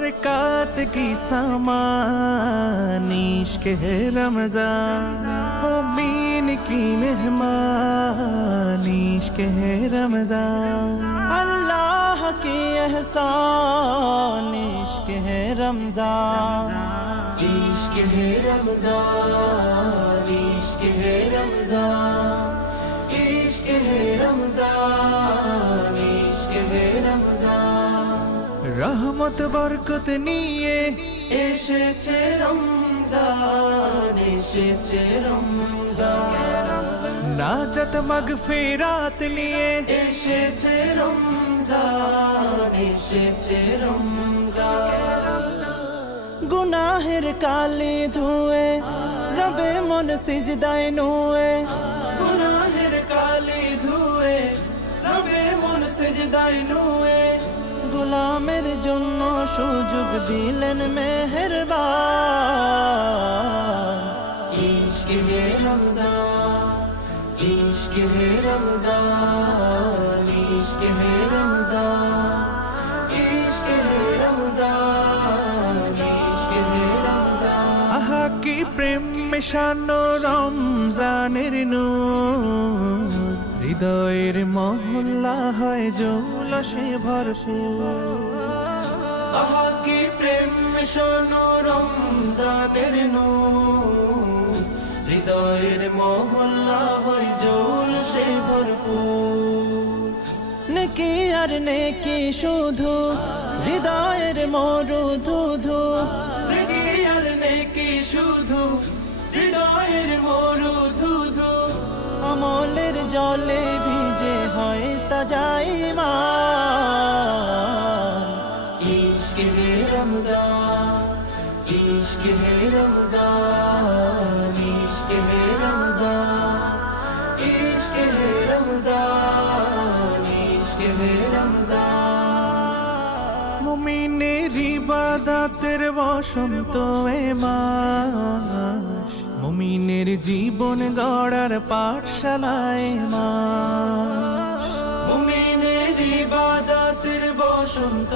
برکات کی سامانیش کے رمضان مومین کی مہمانیش کے رمضان۔ اللہ کے احسان کے ہے رمضان۔ عشق ہے رمضان، عشق ہے رمضان۔ عشق ہے رمضان۔ রহমত, বরকত নিয়ে এসেছে রমজান এসেছে রমজান। নাজাত মাগফিরাত নিয়ে এসেছে রমজান এসেছে রমজান। গুনাহের কালে ধুয়ে, রবে মন সিজদায় নুয়ে। গুনাহের কালে ধুয়ে, রবে মন সিজদায় নুয়ে। গোলামের জন্য সুযোগ দিলেন মেহেরবান। ইশকে হে রমজান ইশকে হে রমজান ইশকে হে রমজান ইশকে হে রমজান ইশকে হে রমজান। আহা কি প্রেম মেশানো রমজানের নূর। হৃদয়ের মহল্লা হয় জৌলসে ভরপুর। আহা কি প্রেম মেশানো রমজানের নূর। হৃদয়ের মহল্লা হয় জৌলসে ভরপুর। নেকি আর নেকি শুধু হৃদয়ের মরু ধুধু নেকি আর নেকি শুধু হৃদয়ের মরু জলে ভিজে হয় তা যাই মা ইশকে হে রমজান ইশকে হে রমজান ইশকে হে রমজান ইশকে হে রমজান ইশকে হে রমজান। মুমিনের ইবাদতের বসন্ত এ মাস। মুমিনের জীবন গড়ার পাঠশালায় মাস। মুমিনের ইবাদতের বসন্ত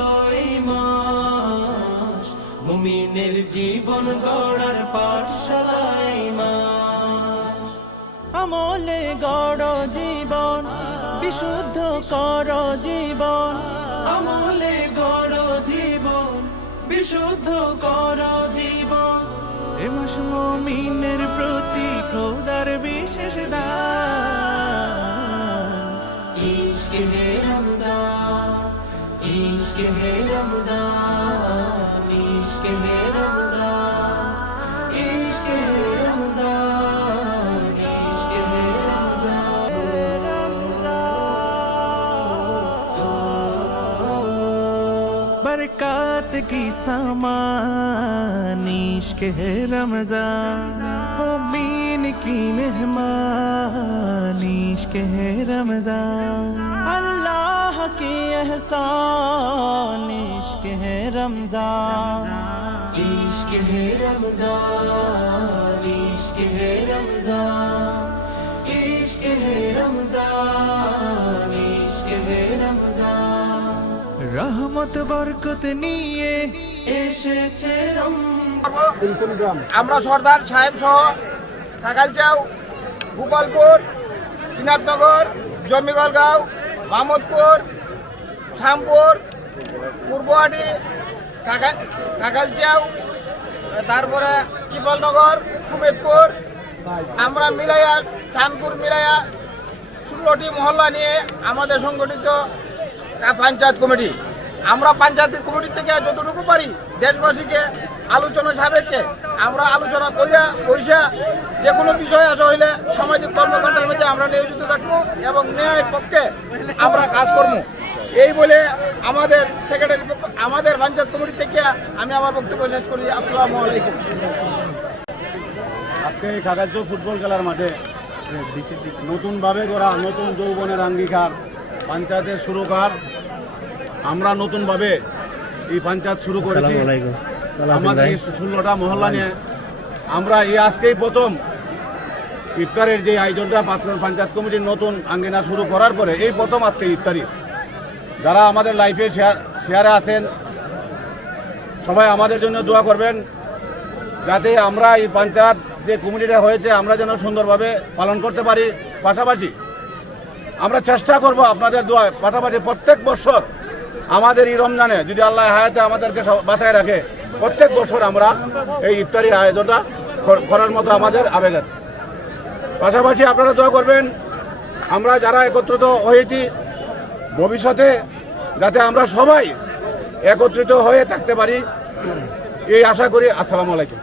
মাস। মুমিনের জীবন গড়ার পাঠশালায় মাস। আমলে গড় জীবন বিশুদ্ধ কর জীবন। আমলে গড় জীবন বিশুদ্ধ কর জীবন। এ মাস মমিনের খোদার বিশেষ দান। ইশকে হে রমজান ইশকে হে রমজান ইশকে হে রমজান। رات کی سامانیش کے رمضان مین کی مہمانیش کے رمضان۔ اللہ کے احسان کے ہے رمضان۔ عشق ہے رمضان، عشق ہے رمضان۔ عشق ہے رمضان۔ রহমত, বরকত নিয়ে এসেছে আমরা সর্দার সাহেব সহ কাকালচাও গোপালপুর দিনাজনগর জমিগলগাঁও মাহমুদপুর শ্যামপুর, পূর্বহাটি, কাকা কাকালচাও তারপরে কিপলনগর কুমেদপুর, আমরা মিলাইয়া, চাঁদপুর মিলাইয়া ষোলোটি মহল্লা নিয়ে আমাদের সংগঠিত পঞ্চায়েত কমিটি। আমরা পঞ্চায়েত কমিটি থেকে যতটুকু পারি দেশবাসীকে, আলোচনা সাপেক্ষে আমরা আলোচনা কইরা পয়সা যে কোনো বিষয় আসা হইলে সামাজিক কর্মকাণ্ডের মধ্যে আমরা নিয়োজিত থাকব এবং ন্যায়ের পক্ষে আমরা কাজ করব। এই বলে আমাদের সেক্রেটারি পক্ষ আমাদের পঞ্চায়েত কমিটি থেকে আমি আমার বক্তব্য শেষ করি। আসসালামু আলাইকুম। আজকে এই খাগাজ্য ফুটবল খেলার মাঠে নতুনভাবে গড়া নতুন যৌবনের অঙ্গীকার পঞ্চায়েতের সুরকার আমরা নতুনভাবে এই পঞ্চায়েত শুরু করেছি। আমাদের এই ষোলোটা মহল্লা নিয়ে আমরা এই আজকেই প্রথম ইফতারের যে আয়োজনটা পাত্রন পঞ্চায়েত কমিটির নতুন আঙ্গিনা শুরু করার পরে এই প্রথম আজকে ইফতারি। যারা আমাদের লাইফে শেয়ার শেয়ারে আছেন সবাই আমাদের জন্য দোয়া করবেন যাতে আমরা এই পঞ্চায়েত যে কমিটিটা হয়েছে আমরা যেন সুন্দরভাবে পালন করতে পারি। পাশাপাশি আমরা চেষ্টা করব আপনাদের দোয়ায়। পাশাপাশি প্রত্যেক বছর আমাদের এই রমজানে যদি আল্লাহ হায়াতে আমাদেরকে বাঁচায় রাখে, প্রত্যেক বছর আমরা এই ইফতারি আয়োজনটা করার মতো আমাদের আবেগ আছে। পাশাপাশি আপনারা দোয়া করবেন, আমরা যারা একত্রিত হয়েছি ভবিষ্যতে, যাতে আমরা সবাই একত্রিত হয়ে থাকতে পারি। এই আশা করি, আসসালামু আলাইকুম।